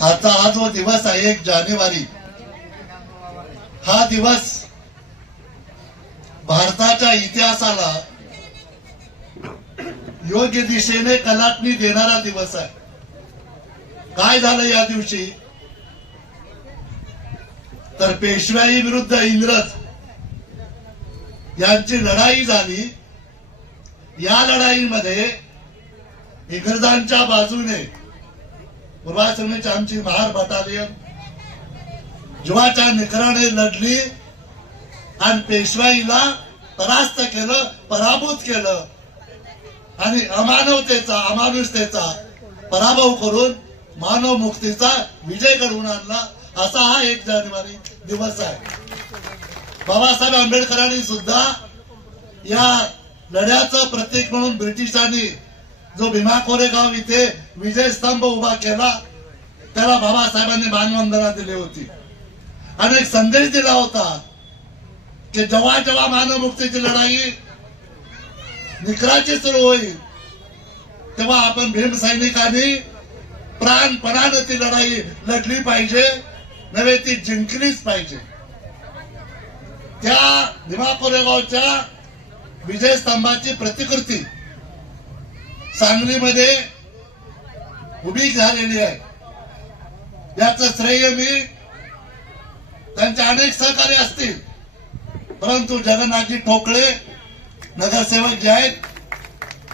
आता हा जो दिवस आहे 1 जानेवारी, हा दिवस भारताच्या इतिहासाला योग्य दिशेने कलाटणी देणारा दिवस आहे। काय झालं या दिवशी, तर पेशवाई विरुद्ध इंग्रज यांची लढाई झाली। या लढाईमध्ये इंग्रजांच्या बाजूने पूर्वाश्रमीची आमची महार बटालियन जीवाच्या निकराने लढली आणि पेशवाईला परास्त केलं, पराभूत केलं आणि अमानवतेचा अमानुषतेचा पराभव करून मानव मुक्तीचा विजय घडवून आणला। असा हा 1 जानेवारी दिवस आहे। बाबासाहेब आंबेडकरांनी सुद्धा या लढ्याचं प्रतीक म्हणून ब्रिटिशांनी जो भीमा कोरेगाव इथे विजय स्तंभ उभा केला, त्याला बाबासाहेबांनी मानवंदना दिली होती आणि एक संदेश दिला होता की जेव्हा जेव्हा मानव मुक्तीची लढाई निकराची सुरू होईल, तेव्हा आपण भीम सैनिकांनी प्राणपणाने ती लढाई लढली पाहिजे, नव्हे ती जिंकलीच पाहिजे। त्या भीमा कोरेगावच्या विजय स्तंभाची प्रतिकृती सांगलीमध्ये उभी झालेली आहे। याचं श्रेय मी त्यांचे अनेक सहकारी असतील, परंतु जगन्नाथजी ठोकळे नगरसेवक जे आहेत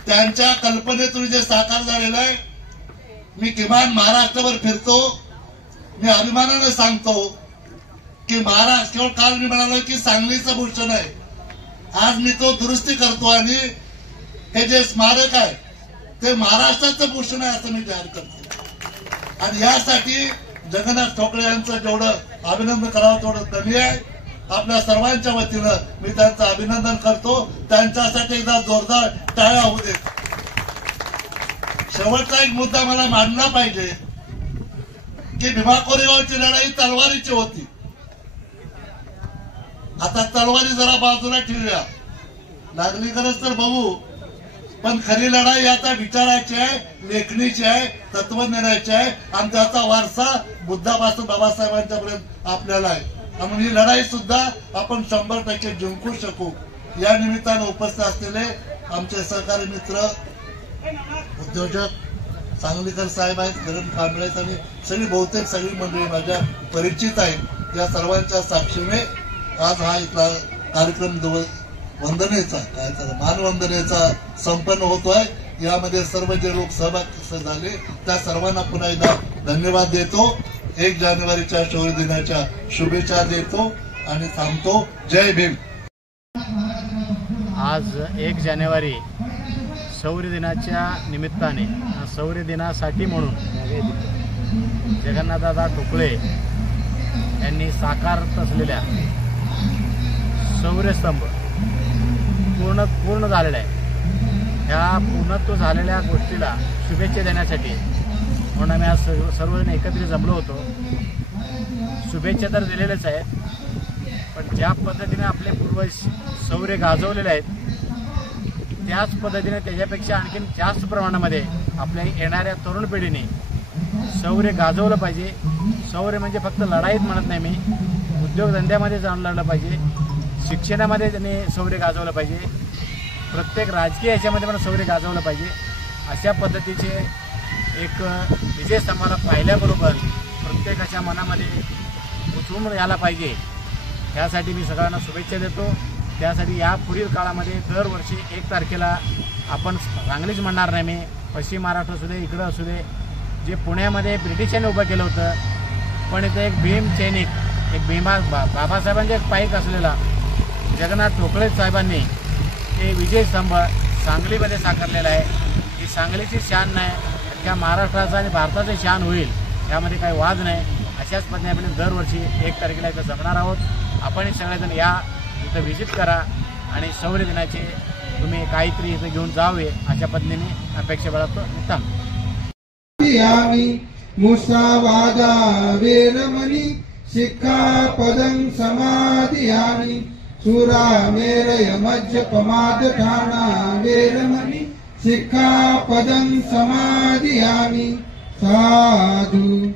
त्यांच्या कल्पनेतून जे साकार झालेलं आहे। मी किमान महाराष्ट्रभर फिरतो, मी अभिमानाने सांगतो की महाराष्ट्र, केवळ काल मी म्हणालो की सांगलीचं भूषण आहे, आज मी तो दुरुस्ती करतो आणि हे जे स्मारक आहे ते महाराष्ट्राचं भूषण आहे असं मी जाहीर करतो। आणि यासाठी जगन्नाथ ठोकळे यांचं जेवढं अभिनंदन करावं तेवढं कमी आहे। आपल्या सर्वांच्या वतीनं मी त्यांचं अभिनंदन करतो। त्यांच्यासाठी एकदा जोरदार टाळ्या होऊ देत। शेवटचा एक मुद्दा मला मांडला पाहिजे की भीमा कोरेगावची लढाई तलवारीची होती। आता तलवारी जरा बाजूला ठेवूया, लागली गरज तर बघू, पण खरी लढाई आता विचारायची आहे, लेखणीची आहे, तत्वज्ञानाची आहे आणि त्याचा वारसा बुद्धापासून बाबासाहेबांच्या पर्यंत आपल्याला आहे। म्हणून ही लढाई सुद्धा आपण 100% जिंकू शकू। या निमित्तानं उपस्थित असलेले आमचे सहकारी मित्र, उद्योजक सांगलीकर साहेब आहेत, गरम कांबळे आहेत आणि सगळी बहुतेक सगळी मंडळी माझ्या परिचित आहेत। या सर्वांच्या साक्षीने आज हा इथला कार्यक्रम वंदनेचा मानवंदनेचा संपन्न होतोय। यामध्ये सर्व जे लोक सहभागी झाले त्या सर्वांना पुन्हा एकदा धन्यवाद देतो। 1 जानेवारीच्या शौर्य दिनाच्या शुभेच्छा देतो आणि थांबतो। जय भीम। आज 1 जानेवारी शौर्य दिनाच्या निमित्ताने, शौर्य दिनासाठी म्हणून जगन्नाथदादा ठोकळे यांनी असलेल्या शौर्यस्तंभ पूर्ण झालेला आहे। ह्या पूर्णत्व झालेल्या गोष्टीला शुभेच्छा देण्यासाठी म्हणून आम्ही आज सर्वजण एकत्रित जमलो होतो। शुभेच्छा तर दिलेल्याच आहेत, पण ज्या पद्धतीने आपले पूर्वज शौर्य गाजवलेले आहेत त्याच पद्धतीने त्याच्यापेक्षा आणखीन जास्त प्रमाणामध्ये आपल्या येणाऱ्या तरुण पिढीने शौर्य गाजवलं पाहिजे। शौर्य म्हणजे फक्त लढाईत म्हणत नाही मी, उद्योगधंद्यामध्ये जाऊन लढलं पाहिजे, शिक्षणामध्ये त्यांनी शौर्य गाजवलं पाहिजे, प्रत्येक राजकीय याच्यामध्ये पण शौर्य गाजवलं पाहिजे। अशा पद्धतीचे एक विजयस्तंभाला पाहिल्याबरोबर प्रत्येकाच्या मनामध्ये उतरून यायला पाहिजे। त्यासाठी मी सगळ्यांना शुभेच्छा देतो। त्यासाठी या पुढील काळामध्ये दरवर्षी 1 तारखेला आपण सांगलीच म्हणणार नाही मी, पश्चिम महाराष्ट्र असू दे, इकडं असू दे, जे पुण्यामध्ये ब्रिटिशांनी उभं केलं होतं, पण इथे एक भीम सैनिक, एक भीमा बाबासाहेबांचे एक पाईक असलेला जगन्नाथ ठोकळे साहेबांनी हे विजयस्तंभ सांगलीमध्ये साकारलेला आहे। ही सांगलीची शान नाही, त्या महाराष्ट्राचा आणि भारताची शान होईल यामध्ये काही वाद नाही। अशाच पद्धतीने आपण दरवर्षी 1 तारखेला इथं जमणार आहोत। आपण सगळेजण या, इथं व्हिजिट करा आणि शौर्य दिनाचे तुम्ही काहीतरी इथं घेऊन जावे अशा पद्धतीने अपेक्षा बाळगतो। मुसावादा वेरमणि शिक्षापदं समादियामि सुरामेरय मज्जपमादठाना वेरमणि शिक्षापदं समादियामि साधु।